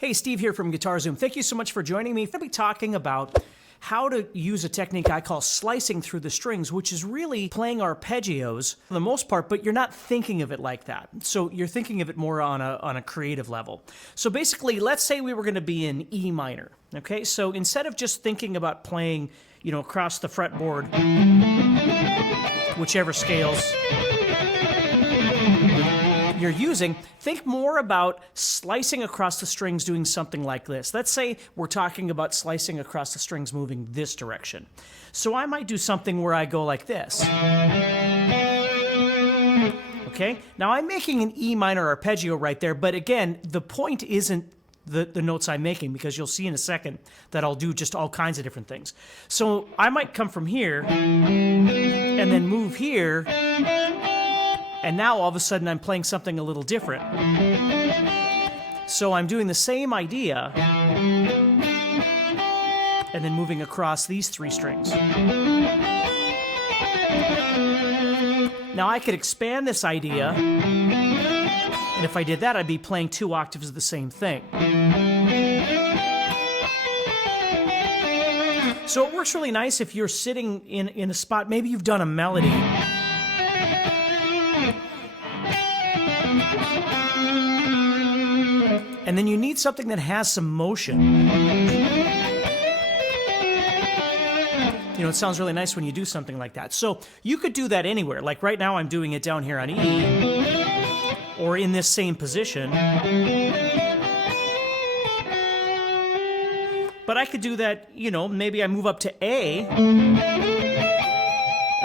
Hey, Steve here from GuitarZoom. Thank you so much for joining me. I'm going to be talking about how to use a technique I call slicing through the strings, which is really playing arpeggios for the most part, but you're not thinking of it like that. So you're thinking of it more on a creative level. So basically, let's say we were going to be in E minor. Okay, so instead of just thinking about playing, across the fretboard, whichever scales you're using, think more about slicing across the strings doing something like this. Let's say we're talking about slicing across the strings moving this direction. So I might do something where I go like this. Okay, now I'm making an E minor arpeggio right there, but again, the point isn't the notes I'm making, because you'll see in a second that I'll do just all kinds of different things. So I might come from here and then move here, and now all of a sudden I'm playing something a little different. So I'm doing the same idea and then moving across these three strings. Now I could expand this idea, and if I did that, I'd be playing 2 octaves of the same thing. So it works really nice if you're sitting in a spot, maybe you've done a melody, and then you need something that has some motion. It sounds really nice when you do something like that. So you could do that anywhere. Like right now I'm doing it down here on E, or in this same position. But I could do that, maybe I move up to A, and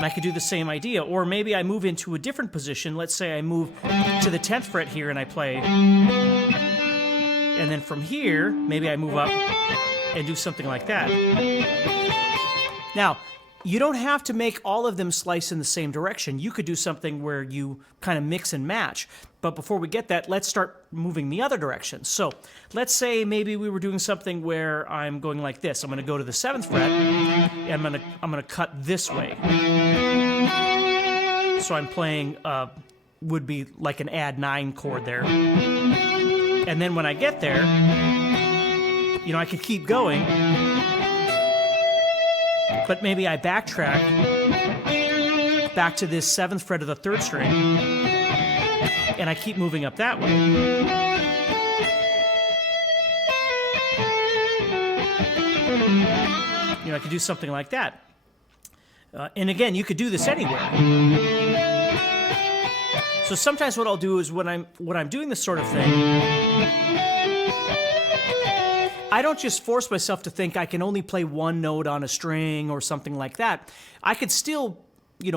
I could do the same idea. Or maybe I move into a different position. Let's say I move to the 10th fret here and I play. And then from here, maybe I move up and do something like that. Now, you don't have to make all of them slice in the same direction. You could do something where you kind of mix and match. But before we get that, let's start moving the other direction. So let's say maybe we were doing something where I'm going like this. I'm going to go to the 7th fret, and I'm going to cut this way. So I'm playing, would be like an add 9 chord there. And then when I get there, I can keep going. But maybe I backtrack back to this 7th fret of the 3rd string, and I keep moving up that way. I could do something like that. And again, you could do this anywhere. So sometimes what I'll do is when I'm doing this sort of thing, I don't just force myself to think I can only play one note on a string or something like that. I could still,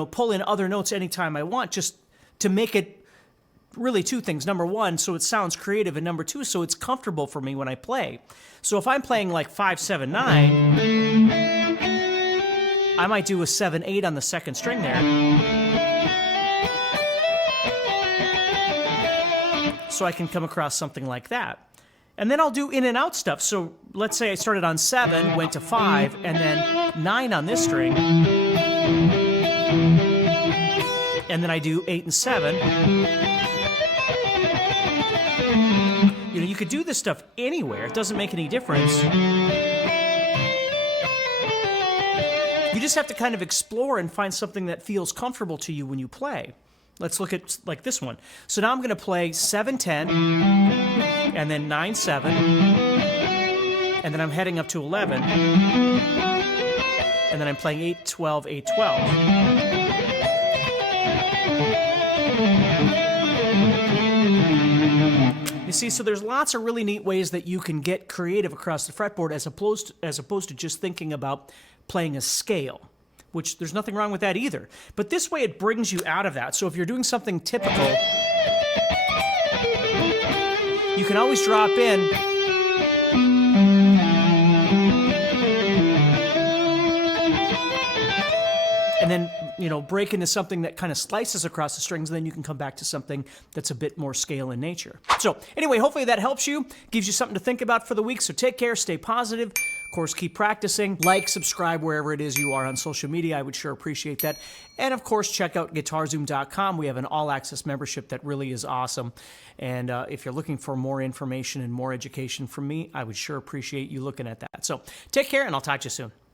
pull in other notes anytime I want, just to make it really 2 things. Number 1, so it sounds creative, and number 2, so it's comfortable for me when I play. So if I'm playing like 5, 7, 9, I might do a 7, 8 on the 2nd string there. So I can come across something like that. And then I'll do in and out stuff. So let's say I started on 7, went to 5, and then 9 on this string. And then I do 8 and 7. You could do this stuff anywhere. It doesn't make any difference. You just have to kind of explore and find something that feels comfortable to you when you play. Let's look at like this one. So now I'm going to play 7, 10, and then 9, 7, and then I'm heading up to 11, and then I'm playing 8, 12, 8, 12. You see, so there's lots of really neat ways that you can get creative across the fretboard as opposed to just thinking about playing a scale, which there's nothing wrong with that either. But this way it brings you out of that. So if you're doing something typical, you can always drop in and then break into something that kind of slices across the strings, then you can come back to something that's a bit more scale in nature. So anyway, hopefully that helps you, gives you something to think about for the week. So take care, stay positive. Of course, keep practicing. Like, subscribe wherever it is you are on social media. I would sure appreciate that. And of course, check out guitarzoom.com. We have an all-access membership that really is awesome. And if you're looking for more information and more education from me, I would sure appreciate you looking at that. So take care, and I'll talk to you soon.